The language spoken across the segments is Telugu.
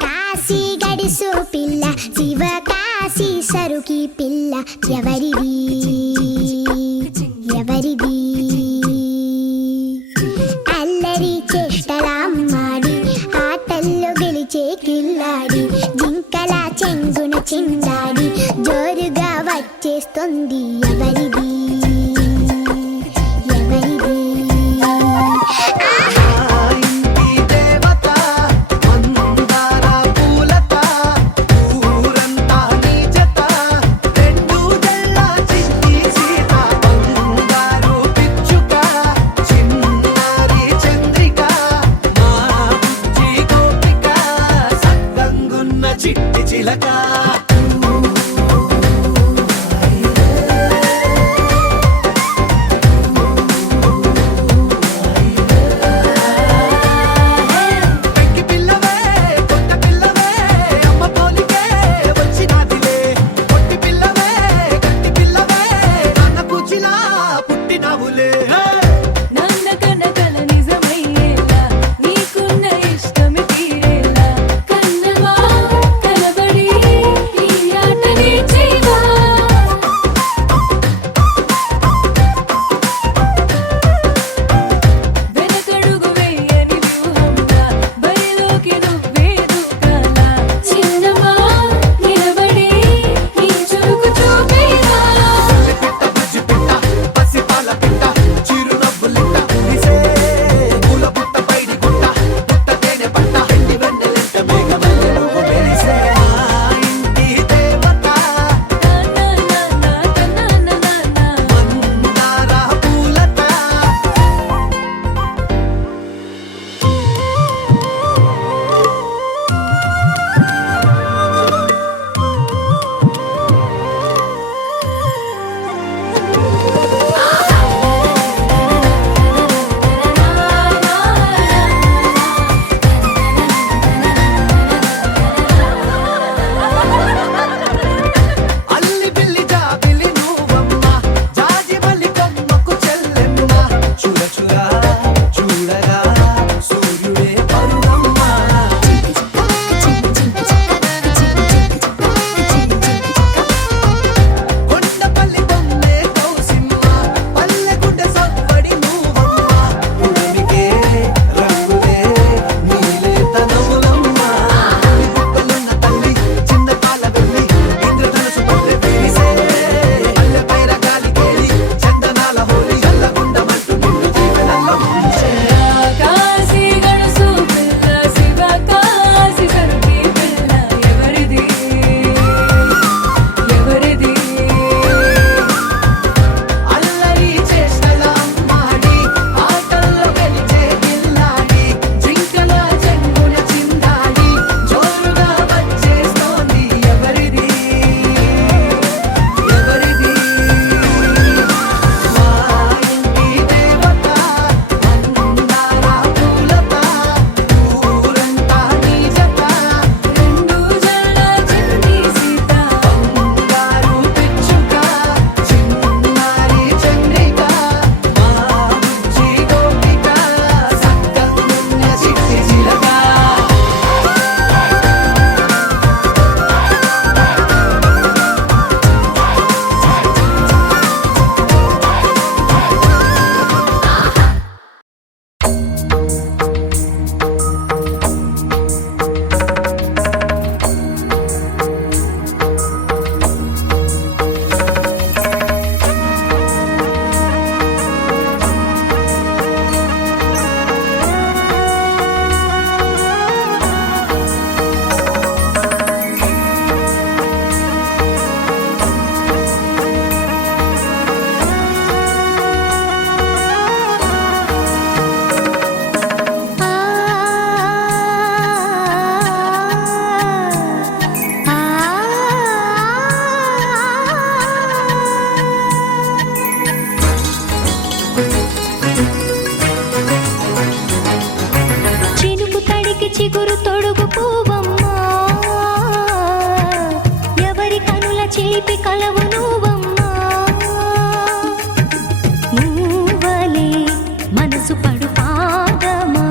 కాశీ గడిసు పిల్ల శివకాశీ సరుకి పిల్ల ఎవరిది ఎవరిది అల్లరి చేష్టలాడి ఆటల్లో గెలిచే కిల్లాడి జింకల చెంగున చిందాడి జోరుగా వచ్చేస్తుంది ఎవరిది చిగురు తొడుగు పూవమ్మా ఎవరి కనుల చిలిపి కలవు నువ్వమ్మా నువ్వలే మనసు పడు పాదమా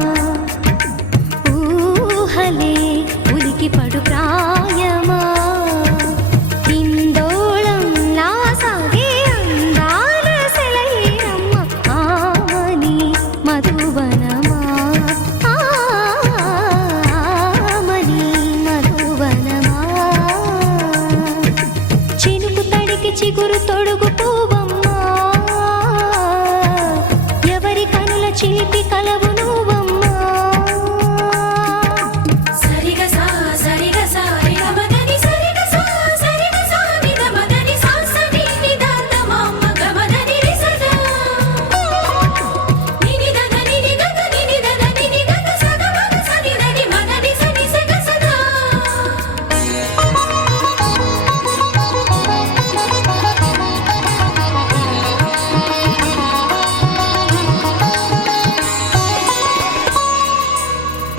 ఊహలే ఉలికిపడు ప్రాయమా ఇందోళంలా సాగే అందాల సెలయేరమ్మ ఆమని మధువనమా ఆమని మధువనమా చినుకు తడికి చిగురు తొడుగు పువ్వమ్మా ఎవరి కనుల చిలిపి కలవు నువ్వమ్మా సరిగ సా సరిగ సా రిగ మదని సరిగ సా సరిగ సా నిద మదని సా సని నిద తమమ్మ గమదని రిసదా నిని దద నిని గద నిని దద నిని గద సగ మగ సని దని మదని సని సగ సదా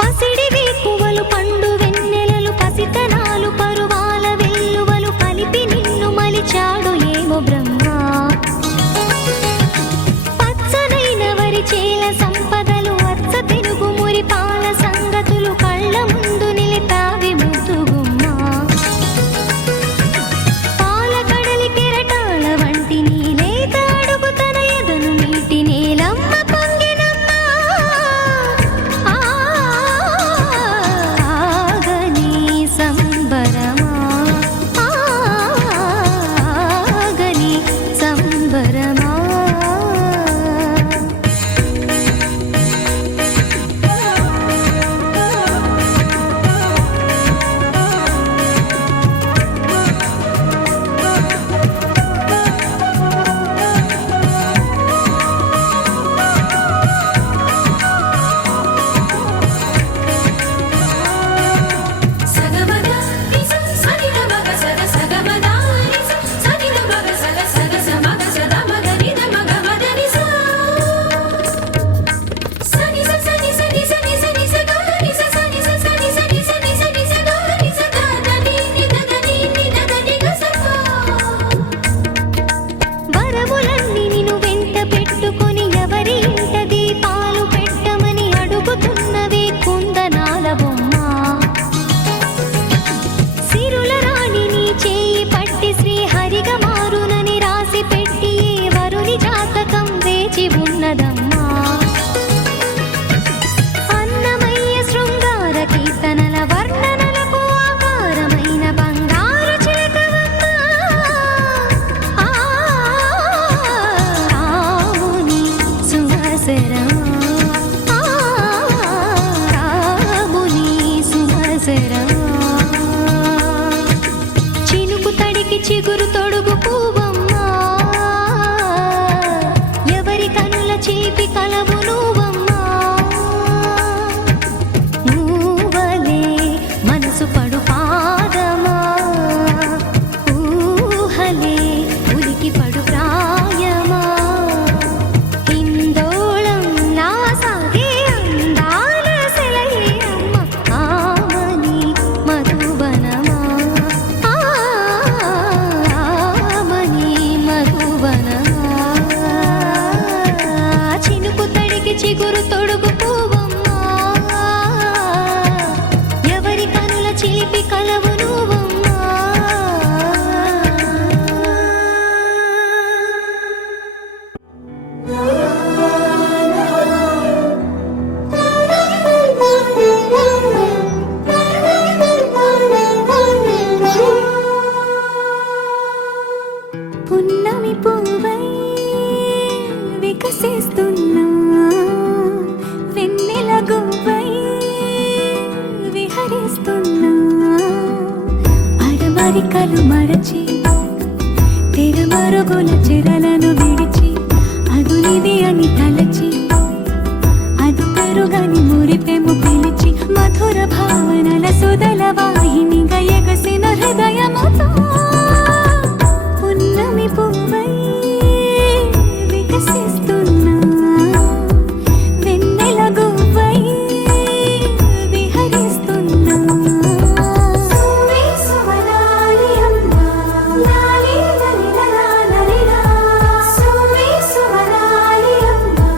పసిడి వేకువలు పండు వెన్నెలలు పసితనాలు పరువాల వెల్లువలు కలిపి నిన్ను మలిచాడు ఏమో బ్రహ్మ పచ్చనైన వరి చేల సంపదలు అచ్చ తెలుగు మురి పాల సంగతులు కళ్ళ ముందు నిలిపావి ముద్దుగుమ్మ పాల కడలి కెరటాల వంటి నీలేత అడుగు తన ఎదను మీటి నేలమ్మ పొంగినమ్మ ఆగని సంబరమా ఆగని సంబరమా సగమద నిస సనిద మగ సగ సగమద నిస సనిద మగ సగ సగ సమగ సద మగ నిద మగ మద నిస సని స సని సని సని సని స గ నిస సని స సని సని సని సని స గ నిస ద ద ని ని ద ద ని ని ద ద ని గ స వరములన్నీ నిన్ను వెంట పెట్టుకొని ఎవరి ఇంట దీపాలు పెట్టమని అడుగుతున్నవే కుందనాల బొమ్మ సిరుల రాణి నీ చేయి పట్టి శ్రీహరిగా మారునని రాసి పెట్టి ఏ వరుని జాతకం వేచి ఉన్నదమ్మా అన్నమయ్య శృంగార కీర్తనల వర్ణనలకు ఆకారమైన బంగారు చిలకవమ్మ రాముని సుమసరమా రాముని సుమసరమా చినుకు తడికి చిగురు తొడుగు పువ్వమ్మా ఎవరి కనుల చీపి కలవు నువ్వమ్మా నువ్వలే మనసు పడు పాదమా ఊహలే ఉలికి పడు ప్రాయమా ఇందోళంలా సాగే అందాల సెలయేరమ్మ ఆమని మధువనమా ఆమని మధువనమా చినుకు తడికి చిగురు తొడుగు పువ్వమ్మా ఎవరి కనుల చిలిపి కలవు నువ్వమ్మా పున్నమి పువ్వై వికసిస్తున్నా వెన్నెల గువ్వై విహరిస్తున్నా అరమరికలు మరచి తెరమరుగుల చెరలను విడిచి అదునిది అని తలచి అదు పెరుగని మురిపెము పిలిచి మధుర భావనల సుదల వాహినిగా ఎగసిన హృదయముతో పున్నమి పువ్వై వికసిస్తున్నా వెన్నెల గువ్వై విహరిస్తున్నా సువనాలి అమ్మా లాలి లలిలా లలిలా సువనాలి అమ్మా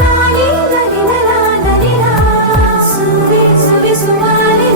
లాలి లలిలా లలిలా సువాలి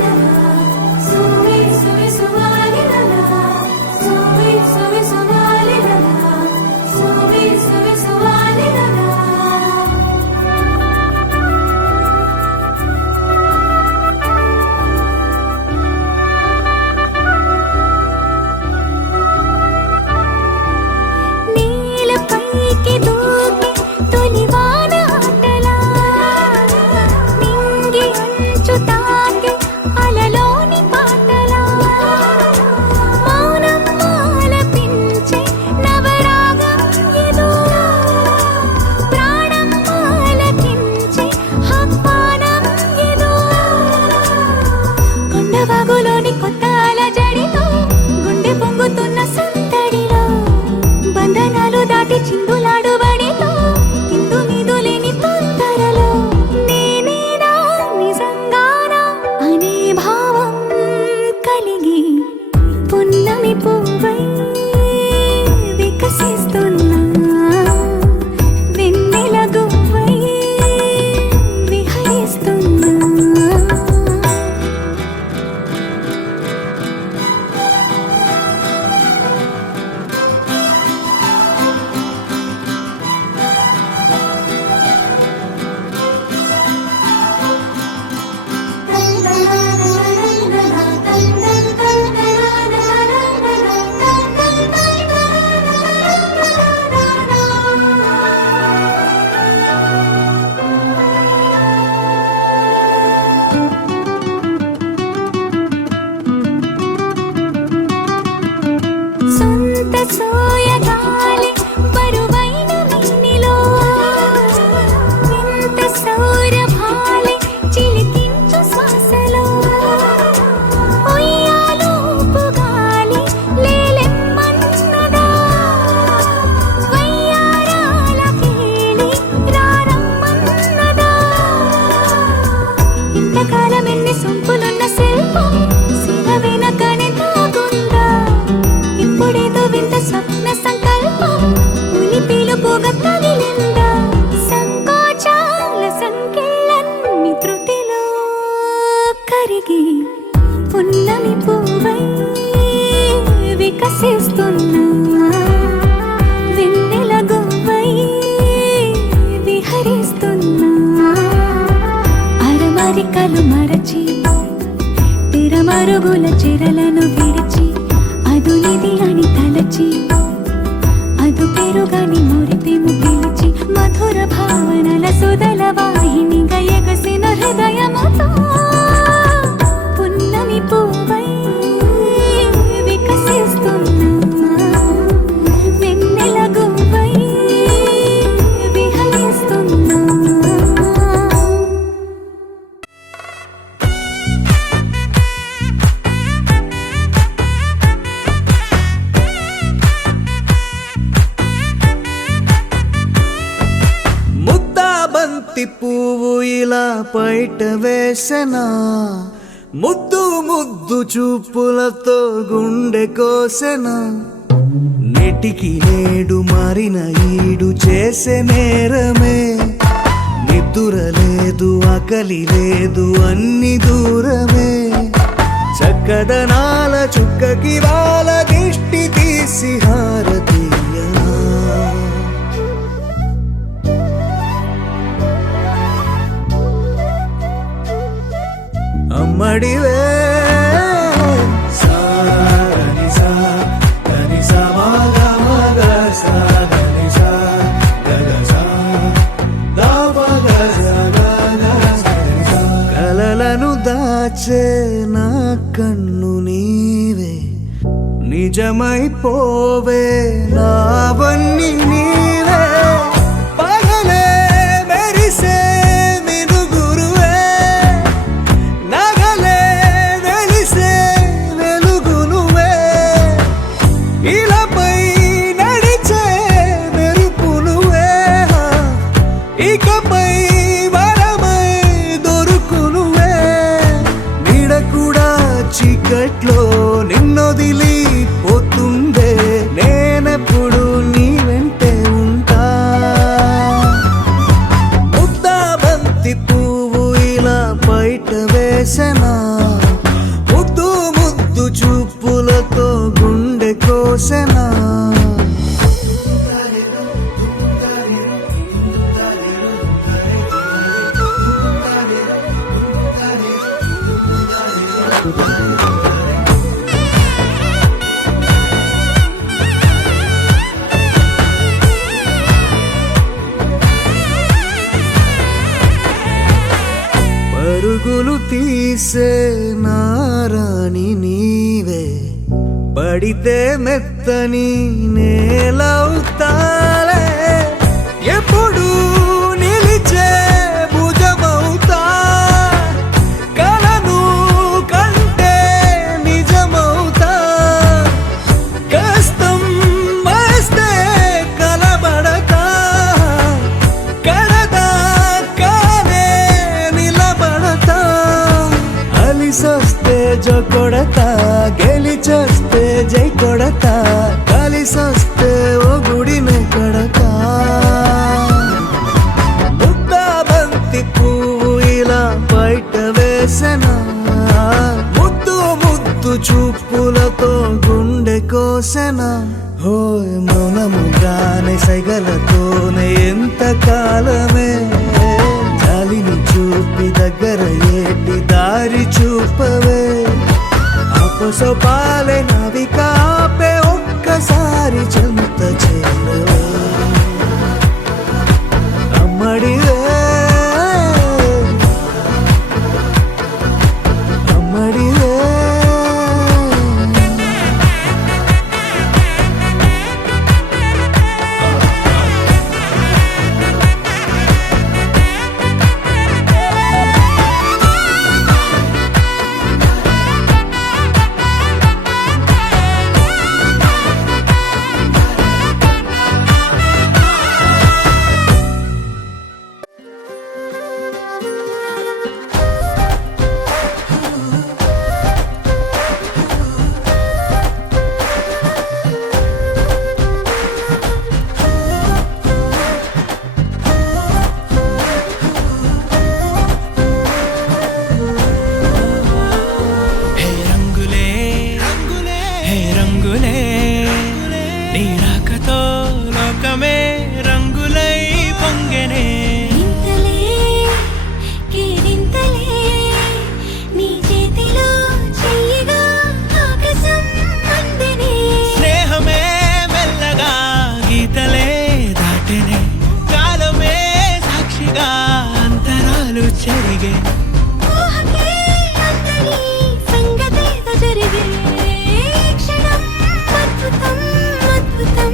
కరిగి పున్నమి పువ్వై వికసిస్తున్నా, వెన్నెల గువ్వై విహరిస్తున్నా. అరమరికలు మరచి తిరమరుగుల చెరలను విడిచి అదునిది అని తలచి అదు పెరుగని మురిపెము పిలిచి మధుర భావనల సుదల వాహినిగా ఎగసిన హృదయముతో పున్నమి పువ్వై వికసిస్తున్నా, వెన్నెల గువ్వై విహరిస్తున్నా. ముద్దాబంతి పువ్వు ఇలా బయట వేసెనా, ముద్దు ముద్దు చూపులతో గుండె కోసెనా. నెటికి నేడు మారిన ఈడు చేసే నేరమే, నిద్ర లేదు ఆకలి లేదు అన్ని దూరమే. చక్కదనాల చుక్కకి వాళ్ళ దిష్టి తీసి హారతీయనా. అమ్మడివే కలలను దాచే నా కన్ను నీవే, నిజమైపోవే నావన్నీ నీవే. పగలే మెరిసే మినుగురువే, నగలే వెలిసే వెలుగునువే. ఇలాపై నడిచే మెరుపునువే, ఇకపై వరమై దొరుకునువే. నీడ కూడా చీకట్లో నిన్నొదిలి పోతుందే, నేనెప్పుడు నీ వెంటే ఉంటా. ముద్దాబంతి పువ్వు ఇలా బయట వేసెనా, ముద్దు ముద్దు చూపులతో గుండె కోసెనా. పరుగులు తీసే నారాణి నీవే, పడితే మెత్తని నేలవుతాలే. ఎప్పుడు నిలిచే భుజమవుతా, కలను కంటే నిజమవుతా. కష్టం వస్తే కలబడతా, కడదాకానే నిలబడతా. అలిసొస్తే జో కొడతా, గెలిచొస్తే జై కొడతా. కలిసొస్తే ఓ గుడినే కడతా. ముద్దాబంతి పువ్వు ఇలా బయట వేసెనా, ముద్దు ముద్దు చూపులతో గుండె కోసెనా. హోయ్ మౌనముగానే సైగలతోనే ఎంత కాలమే, జాలిని చూపి దగ్గర ఏటి దారి చూపవే. అపసొపాలే నవికాపే ఒక్కసారి చెంత చేరవే. అమ్మడివే అమ్మడివే. చెరిగే ఊహకే అందని సంగతేదో జరిగే క్షణం అద్భుతం అద్భుతం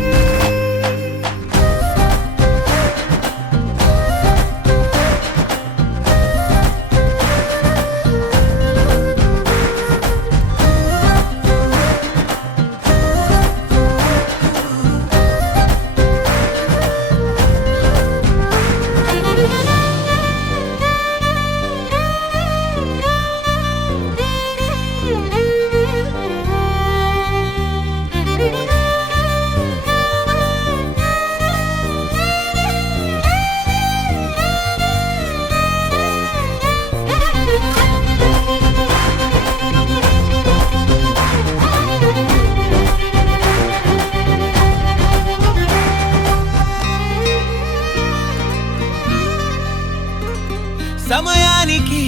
సమయానికి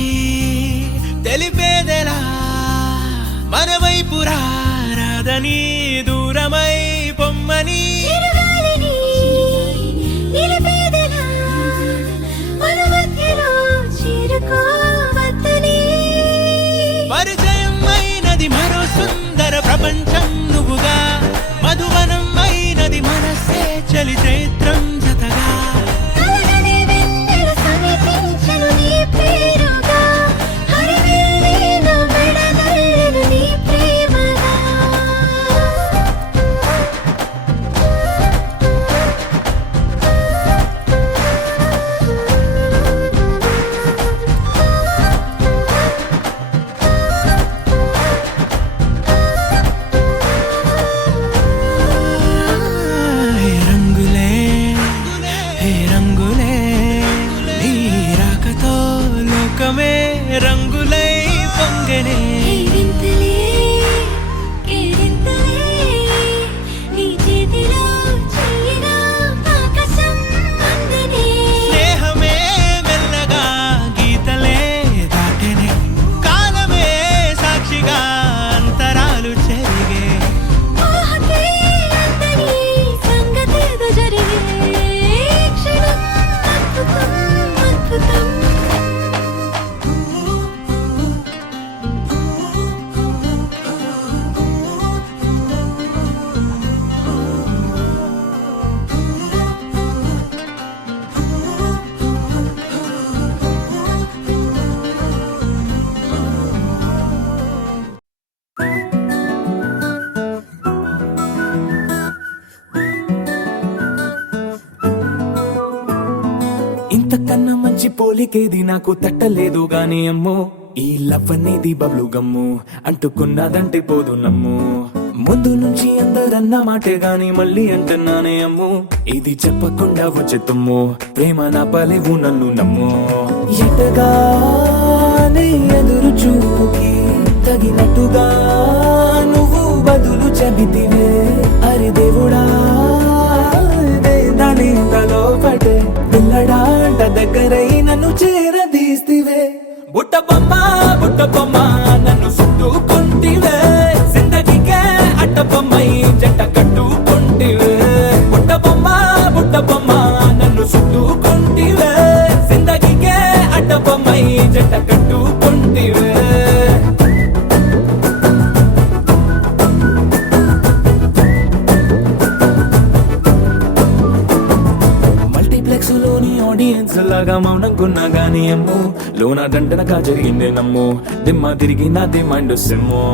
తెలిపేదెలా మన వైపు రాదని దూరమై పొమ్మని చిరుగాలిని నిలిపేదెలా మన మధ్యలో చేరుకోవద్దని పరిచయం అయినది మరో సుందర ప్రపంచం నువ్వుగా మధువనం అయినది మనసే చలి చైత్రం జతగా కలగని వెన్నెల సమీపించను నీ పేరుగా హరివెల్లి నా మెడనల్లను నీ ప్రేమగా హే రంగులే హే రంగులే నీ రాకతో లోకమే రంగులై పొంగనే ఈ వింతలే కేరింతలే నీ చేతిలో చెయ్యిగా ఆకాశం అందనే స్నేహమే మెల్లగా గీతలే దాటెనే కాలమే సాక్షిగా అంతరాలు చెరిగే ఊహకే అందని సంగతేదో జరిగే క్షణం అద్భుతం అద్భుతం ఇంతకన్నా మంచి పోలికేది నాకు తట్టలేదు గాని అమ్మో ఈ లవ్ అనేది బబ్లు గమ్ము అంటుకున్నదంటే పోదు నమ్ము ముందు నుంచి అందరన్న మాటే గాని మళ్ళీ అంటున్నానే అమ్ము ఇది చెప్పకుండా వచ్చెత్తుమ్ము ప్రేమ నా పలేవు నన్ను నమ్ము ఎటగానే ఎదురు చూకి తగినట్టుగా నువ్వు బదులు చెబితివే అరే దేవుడా దానిలో పడే పిల్లడాంట దగ్గరై నన్ను చేరదీస్తివే బుట్ట బొమ్మ నన్ను చుట్టుకుంటివే జిందగీకే అట్ట బొమ్మై జంట కట్టుకుంటివే బుట్ట బొమ్మ నన్ను చుట్టుకుంటివే జిందగీకే అట్ట బొమ్మై జంట కట్టుకుంటివే మల్టీప్లెక్స్ లోని ఆడియన్స్ లాగా మౌనంకున్నా గానీ అమ్ము లోన దండనగా జరిగిందే నమ్ము దిమ్మ తిరిగి నాది మైండ్ సిమ్ము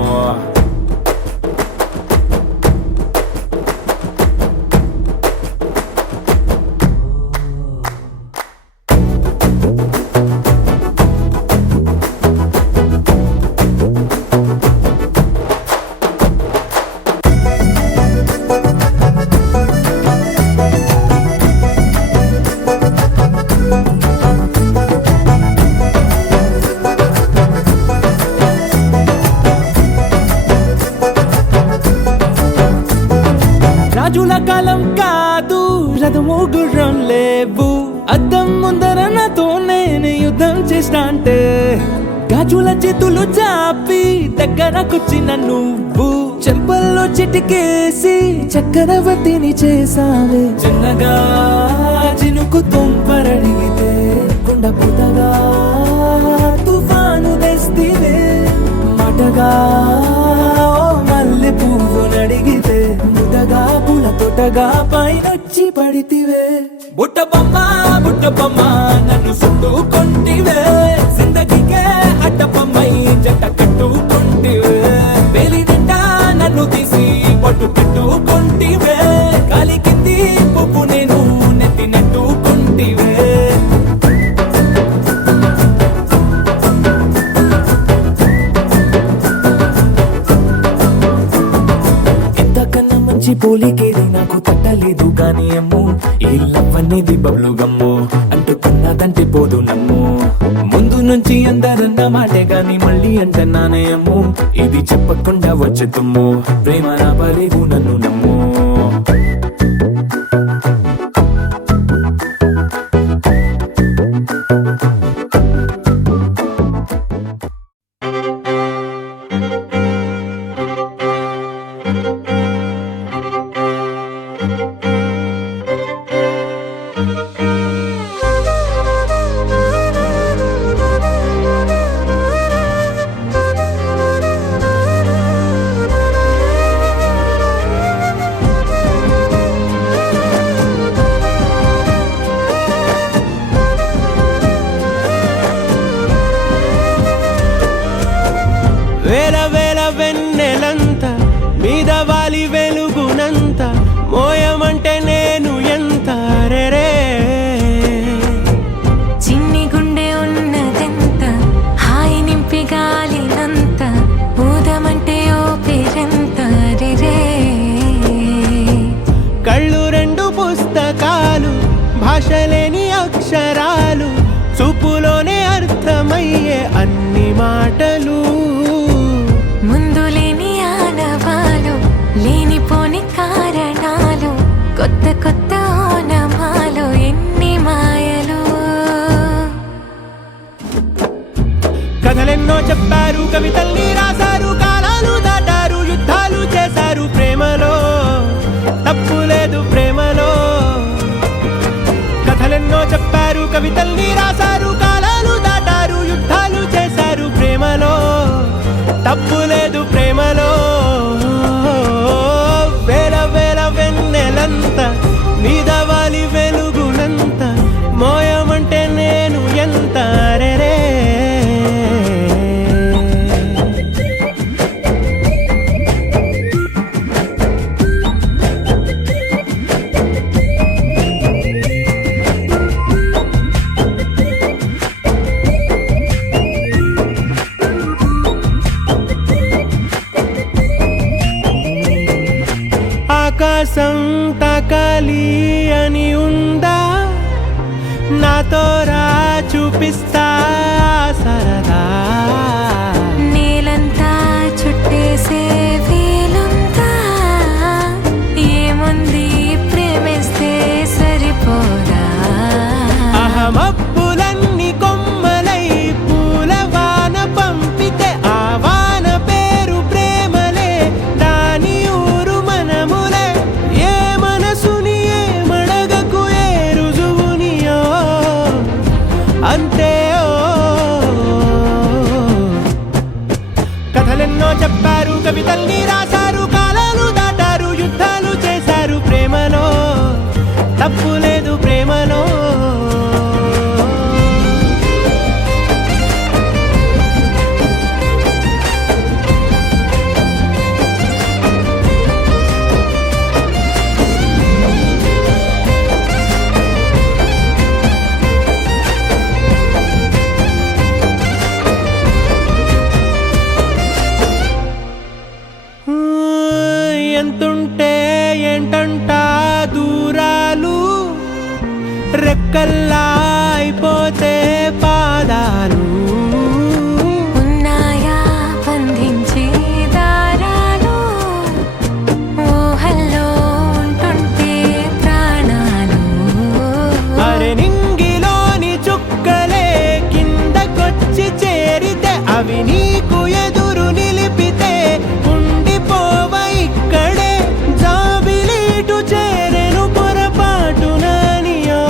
రాజుల కాలం కాదు రథము గుర్రం లేవు అద్దం ముందర నాతో నేను యుద్ధం చేస్తా అంటే గాజుల చేతులు చాపి దగ్గరకొచ్చిన నువ్వు చెంపల్లో చిటికేసి చక్రవర్తిని చేసావే చిన్నగా చినుకు తుంపరడిగితే కుండ పుతగా ఓ మల్లె పువ్వు నడిగితే ముదగా పుల తొటగా పైనొచ్చి పడితివే బుట్ట బొమ్మ నన్ను సుట్టుకొంటివే జిందగీకే అడ్డపమ్మై జంట కట్టుకొంటివే వేలి నిండా నన్ను తీసి పట్టు పెట్టుకొంటివే గాలి కింది పువ్వు నేను నెత్తి నెట్టుకొంటివే ఇంతకన్నా మంచి పోలికేది నాకు తట్టలేదు కానీ అమ్ము ఈ లవ్ అనేది బబ్లు గమ్ము అంటుకున్నదంటే పోదు నమ్ము ముందు నుంచి అందరన్న మాటే గాని మళ్ళీ అంటున్నానే అమ్ము ఇది చెప్పకుండా వచ్చే తుమ్ము ప్రేమ నా పలేవు నన్ను నమ్ము వేల వేల వెన్నెలంత మీద వాలి వెలుగునంత మోయమంటే నేను ఎంత రే చిన్ని గుండె ఉన్నదెంత హాయి నింపి గాలినంత ఊదమంటే ఓ పేరెంత రే కళ్ళు రెండు పుస్తకాలు భాష లేని అక్షరాలు చూపులోనే అర్థమయ్యే అన్ని మాటలు ముందు లేని ఆనవాలు లేనిపోని కారణాలు కొత్త కొత్త ఓనమాలు ఎన్ని మాయలు కథలెన్నో చెప్పారు కవితల్ని రాశారు కాలాలు దాటారు యుద్ధాలు చేశారు ప్రేమలో తప్పు లేదు ప్రేమలో కథలెన్నో చెప్పారు కవితల్ని రాశారు కాలాలు దాటారు యుద్ధాలు చేశారు ప్రేమలో తప్పు లేదు ప్రేమలో వేల వేల వెన్నెలంత మీద వాలి వెలుగునంత మోయమంటే నేను ఎంత రే ఆకాశం తాకాలి అని ఉందా నాతో రా చూపిస్తా సరదా నేలంతా చుట్టేసే వీలుందా ఏముంది ప్రేమిస్తే సరిపోదా అహమప్పులన్నీ కొమ్మలై పూల వాన పంపితే ఆ వాన పేరు ప్రేమలే దాని ఊరు మనములే ఏ మనసుని ఏ మడగకు ఏ రుజువునియో అంతే కథలెన్నో చెప్పారు కవితల్ని రాశారు కాలాలు దాటారు యుద్ధాలు చేశారు ప్రేమలో తప్పు లేదు ప్రేమలో ఎంతుంటే ఏంటంట దూరాలు రెక్కల్లా అయిపోతే పాదాలు ఉన్నాయా బంధించే దారాలు ఊహల్లో ఉంటుంటే ప్రాణాలు అరే నింగిలోని చుక్కలే కిందకొచ్చి చేరితే అవి నీకు ఎదురు నిలిపితే ఉండిపోవ ఇక్కడే జాబిలీటు చేరెను పొరపాటు నానియో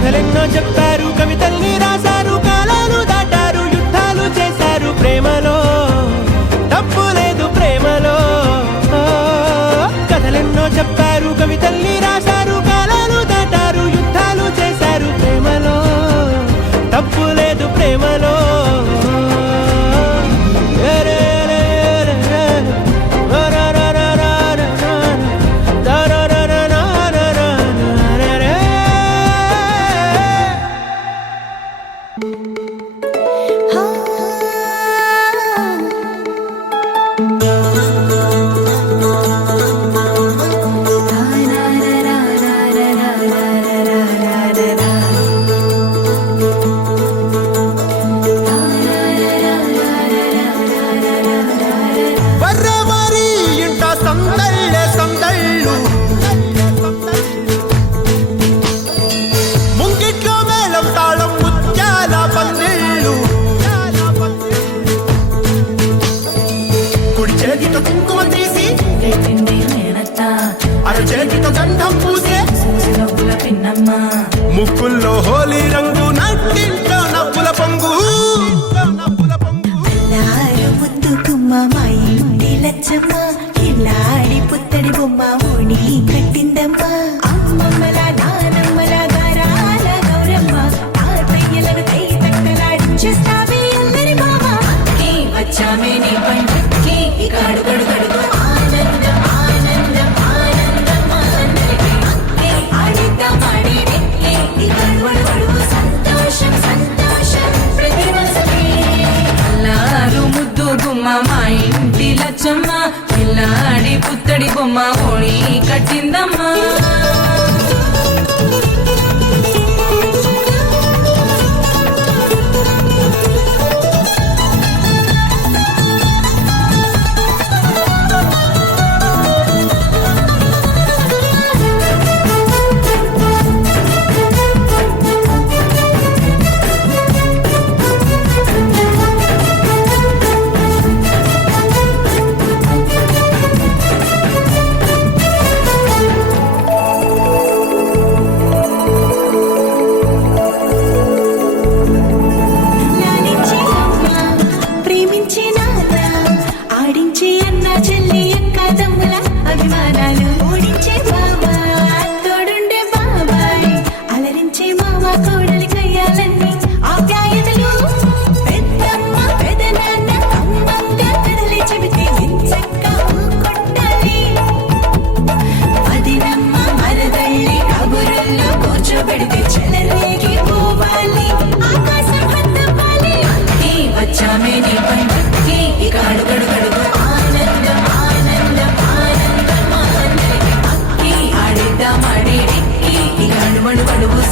కథలెన్నో చెప్పారు కవితల్ని రాశారు కాలాలు దాటారు యుద్ధాలు చేశారు ప్రేమలో తప్పు లేదు ప్రేమలో కథలెన్నో చెప్పారు కవితల్ని రాశారు కాలాలు దాటారు యుద్ధాలు చేశారు ప్రేమలో తప్పు లేదు ప్రేమలో ముక్కుల్లో హోలీ రంగు నట్టింట్లో నవ్వుల పొంగు ముద్దు గుమ్మ మా ఇంటి లచ్చమ్మ కిల్లాడి పుత్తడి బొమ్మ ఓణి కట్టిందమ్మ అమ్మమ్మల నానమ్మల గారాల గౌరమ్మ తాతయ్యలను కై తక్కలాడించేస్తావే అందరి మామ వచ్చామే నీ పండుకి ఇకాడు గడు గడుగు ఆనందం ఆనందం ఆనందం అందరికీ ఆడిద్దాం ఆడిడే సంతోషం సంతోషం ప్రతిమసమే అల్లారు ముద్దు గుమ్మ మా ఇంటి లచ్చమ్మ పిల్లాడి పుత్తడి బొమ్మ ఓణి కట్టిందమ్మా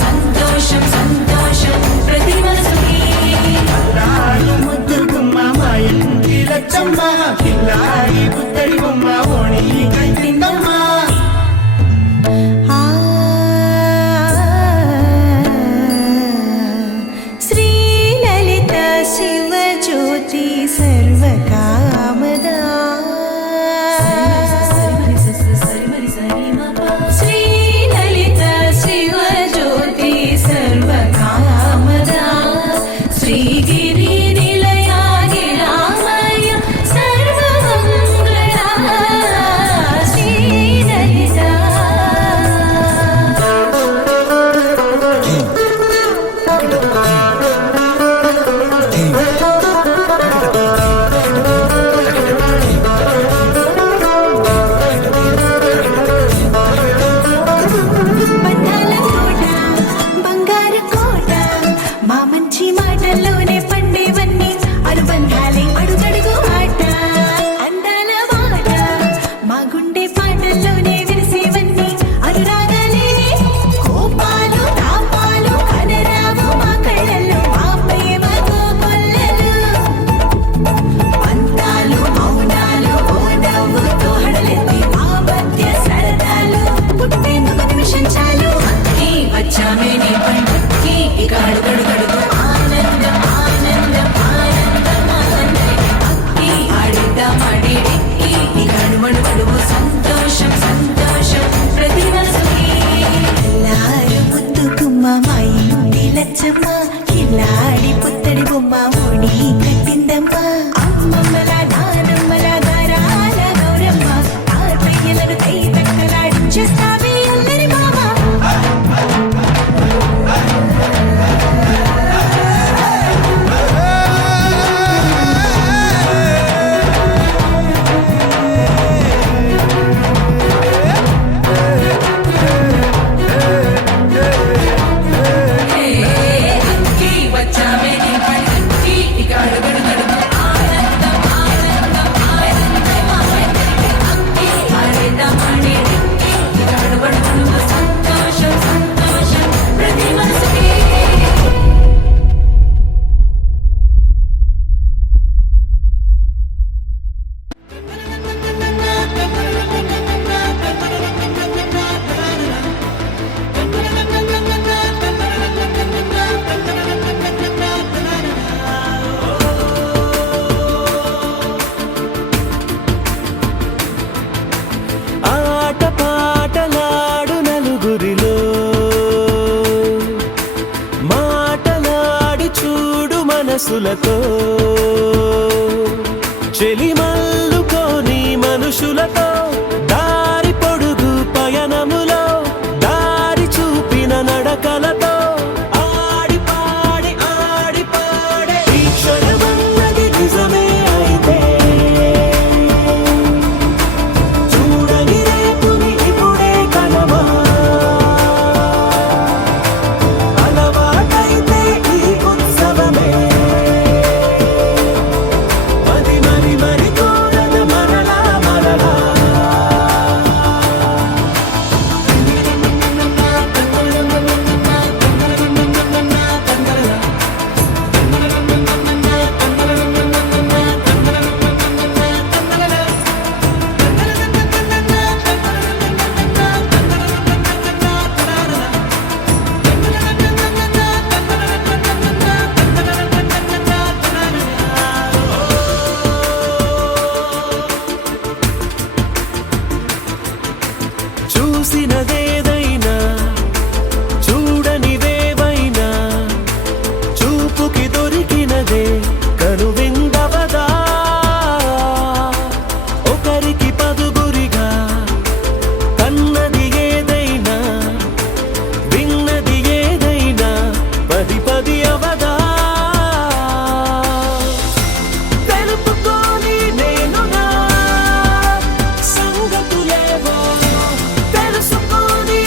సంతోషం సంతోషం ప్రతి మనసుకి ముద్దు గుమ్మ మా ఇంటి లచ్చమ్మ కిల్లాడి పుత్తడి బొమ్మ ఓణి కట్టిందమ్మా శ్రీలలిత శివజ్యోతి సర్వకామదా శ్రీలలిత శివజ్యోతి సర్వకామదా శ్రీగిరి నిలయాగి రామయ్య సర్వమంగళ శ్రీలలిత బంధాల కోట బంగారు కోట మా మంచి మాటల్లోనే పండేవన్నీ అనుబంధాలే అడుగడుగు ఆట అందాల మాట మా గుండె పాటల్లోనే విరిసేవన్నీ అనురాగాలే కోపాలు తాపాలు కనరావు మా కళ్ళల్లో మా ప్రేమ కోకొల్లలు పంతాలు మౌనాలు ఓ నవ్వుతో హడలెత్తి మా మధ్య సరదాలు పుట్టేందుకు నిమిషం చాలు వచ్చామే నీ పండుకి ఇకాడు గడు గడుగు ఆనందం ఆనందం ఆనందం ఆనందం ఆడిద్దాం ఆడిడే ఇకాడు మడు గడుగు సంతోషం సంతోషం మనసులతో చెలిమల్లుకోని మనుషులతో దారి పొడుగు పయనములో దారి చూపిన నడకలతో ఆడి పాడే ఈ క్షణమన్నది నిజమే అయితే చూడని రేపుని ఇప్పుడే కలవా అలవాటైతే ఈ ఉత్సవమే మరి కోరద మరలా చూసినదేదైనా చూడనివేవైనా చూపుకి దొరికినదే కనువిందవదా ఒకరికి పదుగురిగా కన్నది ఏదైనా విన్నది ఏదైనా పది అవదా తెలుపుకోని నేనునా సంగతులేవో తెలుసుకొని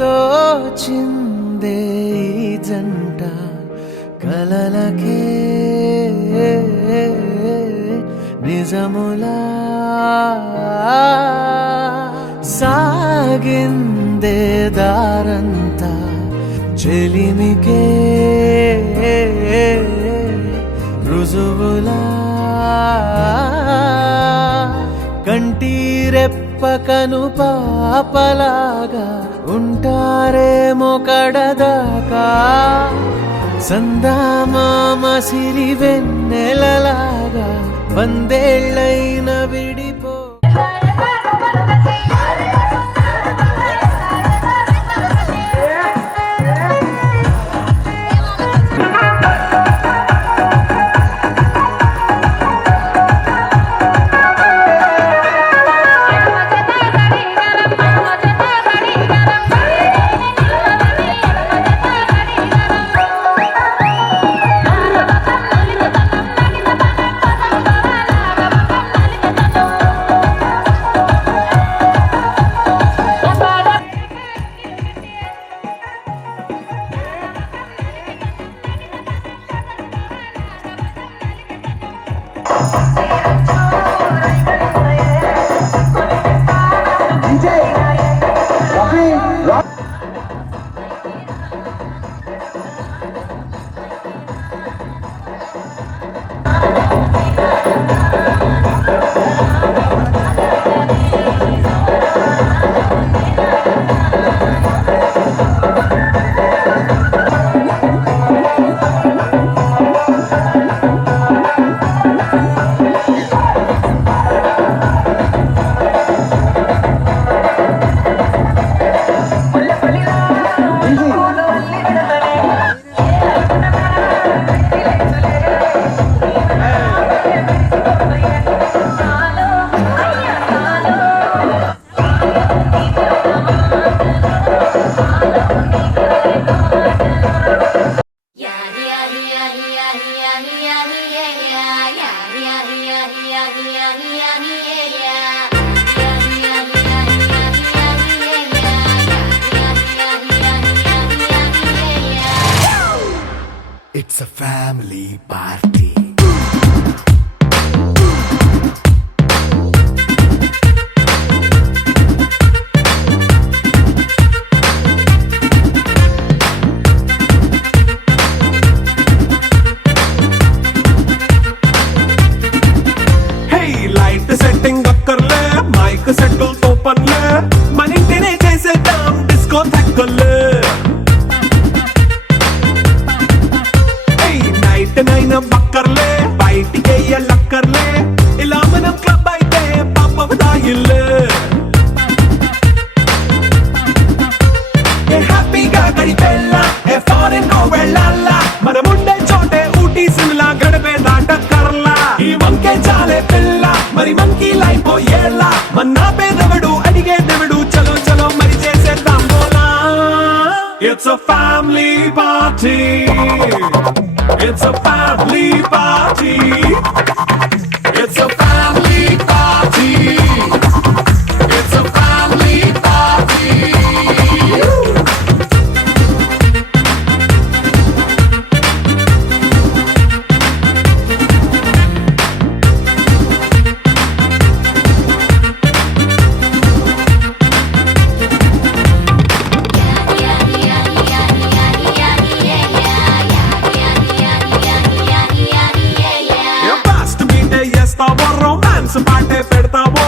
తోచిందే ఈ జంట కలలకే నిజములా సాగిందే దారంతా చెలిమికే రుజువులా కంటిరెప్పకను పాపలాగా ఉంటారేమో కడదాకా సందామామ సిరి వెన్నెలలాగా వందేళ్ళైన విడిపో It's a family party. Hey, light setting అక్కర్లే మైక్ సెట్టుల్ తో పనులే మన ఇంటినే చేసేద్దాం డిస్కో థక్కర్లే నైట్ బక్కర్లే బయటికి లక్కర్లే ఇలా మనం క్లబ్ అయితే పాపదాయిల్లే హ్యాపీగా గడిపెళ్ళ ఏ ఫారెన్ నో వెళ్ళాల మనముండే చోటే ఊటీ సిమ్లా గడిపే దాటక్కర్లా ఈ వంకే చాలే పిల్ల మరి మంకీ లైఫ్ ఏళ్ళ మన్నా పేదవడు అడిగేదెవడు చలో చలో మరి చేసేద్దాం బోలా It's a family party. It's a family party. It's a family party. It's a family party. Romance పాటే పెడతావో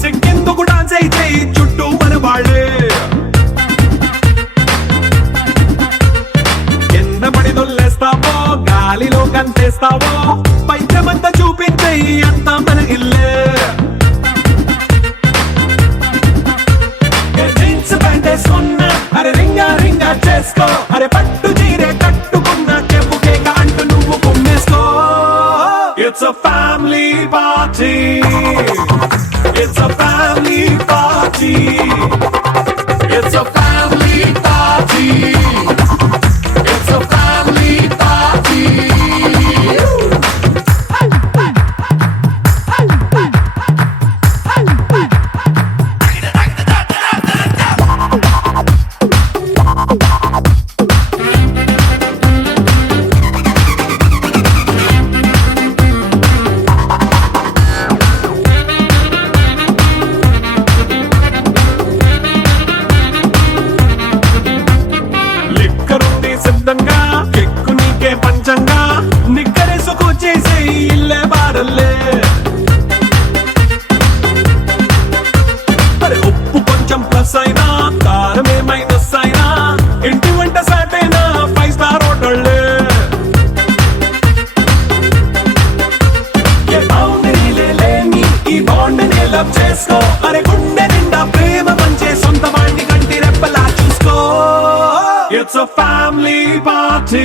సిక్కిందుకు డాన్స్ అయితే చుట్టూ మన వాళ్ళే కింద పడి దొల్లేస్తావో గాలిలో కంతేస్తావో పైచమంతా చూపించే అంతా మన ఇల్లే జీన్స్ ప్యాంట్ వేసుకున్నా అరే రింగా రింగా చేసుకో అరే పట్టు చీరే కట్టుకున్నా చెప్పు కేక అంటూ నువ్వు కుమ్మేసుకో It's a family party. It's a family party. It's a family party. It's a family party. సిద్ధంగా కెక్కు నీకే పంచంగా నిక్కరేసుకొచ్చేసే ఇల్లే బారల్లే అరే ఉప్పు కొంచెం ప్లస్ అయినా కారమే మైనస్ అయినా ఇంటి వంట సాటైనా 5 స్టార్ హోటళ్ళే ఏ బౌండరీలే లేని ఈ బాండ్ ని లవ్ చేసుకో అరే గుండె నిండా ప్రేమ పంచే సొంత వాణ్ణి కంటి రెప్పలా చూసుకో ఇట్స్ అ ఫ్యామిలీ పార్టీ